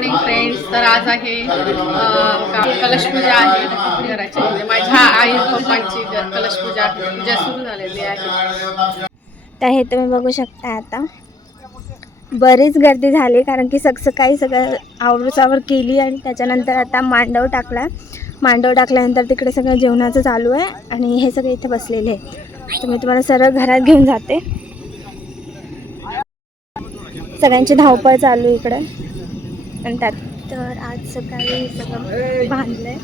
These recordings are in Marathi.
मॉर्निंग फ्रेंड्स तर आज आहे कलश पूजा आहे घराची. म्हणजे माझ्या आई पप्पांची कलश पूजा पूजा सुरू झालेली आहे. तर हे तुम्ही बघू शकता आता. बरीच गर्दी झाली कारण की सकाळी सगळं आवडसावर केली आणि त्याच्यानंतर आता मांडव टाकला. मांडव टाकल्यानंतर तिकडे सगळं जेवणाचं चालू आहे आणि हे सगळे इथे बसलेले आहे तर मी तुम्हाला सरळ घरात घेऊन जाते. सगळ्यांची धावपळ चालू आहे आणि त्यात तर आज सकाळी सगळं बांधलंय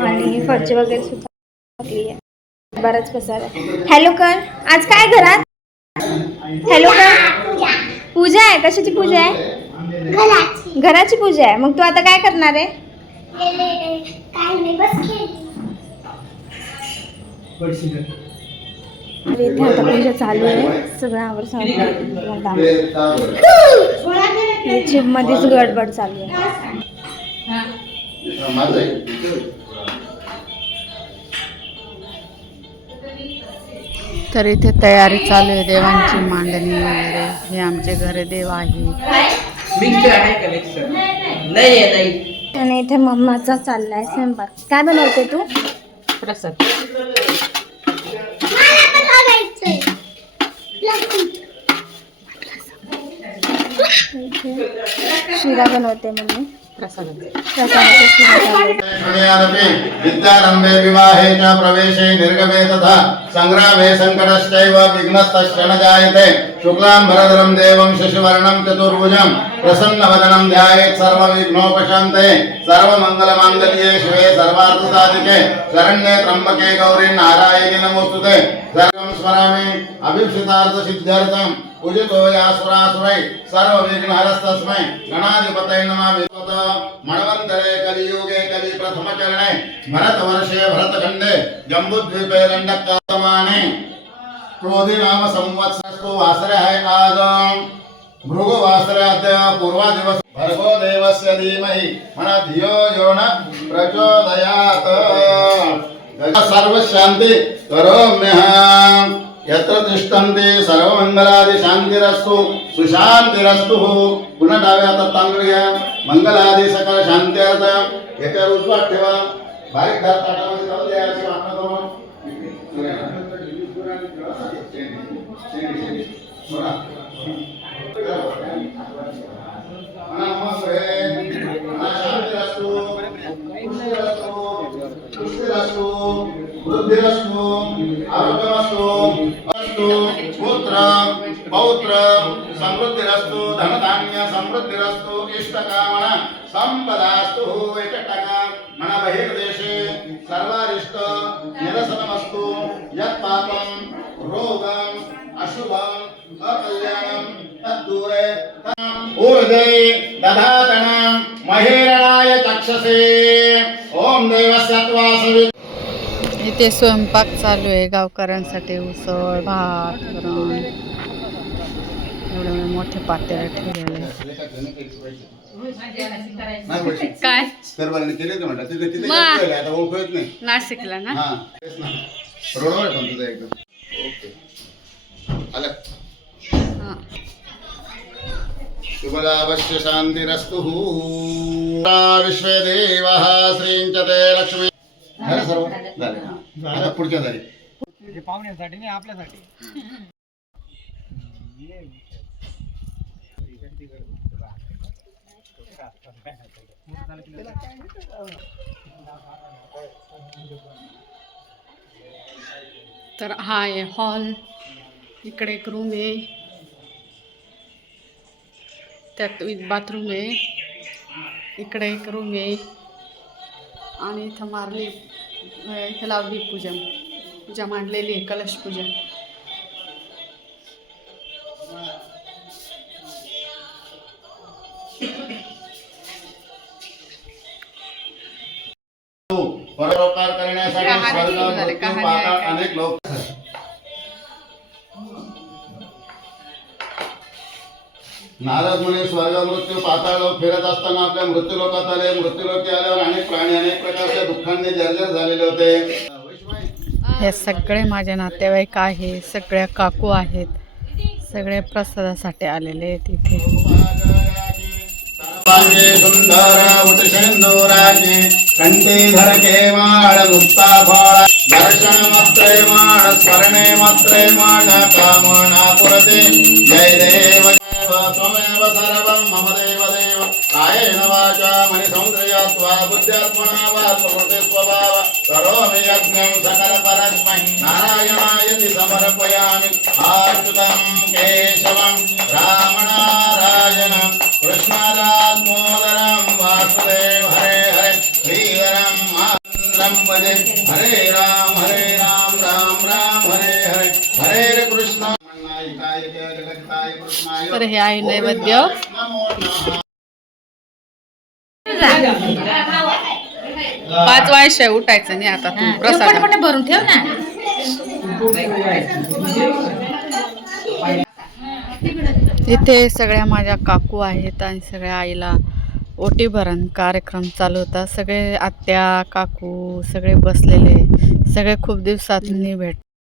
आणि फरची वगैरे सुद्धा टाकली आहे बराच पसार आहे. हॅलो कर आज काय घरात? हॅलो कर. पूजा आहे कशाची पूजा आहे? घराची. पूजा आहे. मग तू आता काय करणार आहे? तर इथे आता पूजा चालू आहे. सगळं आवर मध्येच गडबड चालू आहे. तर इथे तयारी चालू आहे देवांची मांडणी वगैरे. हे आमचे घरे देव आहे मिक्सर आहे का मिक्सर नाही आहे नाही. आणि इथे मम्माचा चाललाय स्वयंपाक. काय बनवते तू? प्रसाद इथे शिरा बनवते मम्मी. विद्यारम्भे विवाहे च प्रवेशे निर्गमे तथा सङ्ग्रामे सङ्कटश्चैव विघ्नस्तश्च न जायते शुक्लां भरधरं देवं शशिवर्णं चतुर्भुजं प्रसन्नवदनं ध्यायेत् सर्वविघ्नोपशान्ते। सर्वमङ्गलमाङ्गल्ये शिवे सर्वार्थसाधिके। शरण्ये त्र्यम्बके गौरी नारायणि सर्वं स्मरामि अभीप्सितार्थसिद्ध्यर्थं पूजितो यासुरासुरै सर्वविघ्नहरस्तस्मै गणाधिपतये नमः विद्वत मणवन्तरे कलियुगे कलि प्रथमचरणे भरतवर्षे भरतखण्डे जम्बुद्वीपे दण्डकामाने क्रोधि नाम संवत्सरस्तु वासरे है आज पूर्वादिवस अद्य भर्गो देवस्य धीमहि मन धियो यो न प्रचोदयात्। सर्व शांती करोम्यहम्। यत्र तिष्ठन्ति सर्वमंगलादि शांतिरस्तु सुशांतिरस्तु पुन्हा डाव्या हातात तांदूळ घ्या मंगलादि सकल शांती अर्थ याच्यावर उजवात ठेवा बारीक धार ताटामध्ये जाऊ द्या अशी वाटणं करून అస్తు వృద్ధిరస్తు ఆరోగ్యమస్తు అస్తు పుత్ర పౌత్ర సమృద్ధిరస్తు ధనధాన్య సమృద్ధిరస్తు ఇష్టకామణ సంపదాస్తు వెంకటక మన బహిర్దేశే సర్వారిష్ట నిరసనమస్తు యత్పాపం దధా इथे स्वयंपाक चालू आहे गावकऱ्यांसाठी उसळ भात वरण. एवढे मोठे पातेले ठेवलेले. काय? नाशिकला ना? अवश्य शांतिरस्तु विश्वे देवः लक्ष्मी। झालं सर्व? झाले. आता पुढच्या झाली पाहुण्यासाठी नाही आपल्यासाठी. तर हा आहे हॉल इकडे एक रूम आहे. त्यात बाथरूम आहे. इकडे एक रूम आहे. आणि इथं मारली. इथं लावली पूजा. पूजा मांडलेली आहे कलश पूजा. परोपकार करण्यासाठी कहाणी स्वर्ग नारद मुनी स्वर्ग मृत्यू पाताळ लोक फिरत असताना आपल्या मृत्यू लोकात आले. मृत्यू लोकी आल्यावर अनेक प्राणी अनेक प्रकारच्या दुःखांनी जर्जर झालेले होते. हे सगळे माझे नातेवाईक आहे सगळ्या काकू आहेत सगळे प्रसादासाठी आलेले आहेत इथे. फळ. दर्शन मात्रे माळ स्मरणे मात्रे माळ कामना पुरते. जय देव. त्वमेव सर्वं मम देव देव कायेन वाचा मनिसौन्द्रियात्वा बुद्ध्यात्मना वा प्रकृते स्वभाव करोमि यज्ञं सकलपरस्मै नारायणायति समर्पयामि आच्युतं केशवं रामनारायणं कृष्णदामोदरं वासुदेव हरे हरे श्रीधरं मान्द्रं भजे हरे राम हरे राम राम राम हरे हरे हरे कृष्ण तर हे आहे नैवेद्य. पाच वायशे उठायचं नाही आता तू प्रसाद. भरून ठेव ना. इथे सगळ्या माझ्या काकू आहेत आणि सगळ्या आईला ओटी भरण कार्यक्रम चालू होता. सगळे आत्या काकू सगळे बसलेले. सगळे खूप दिवसातून भेट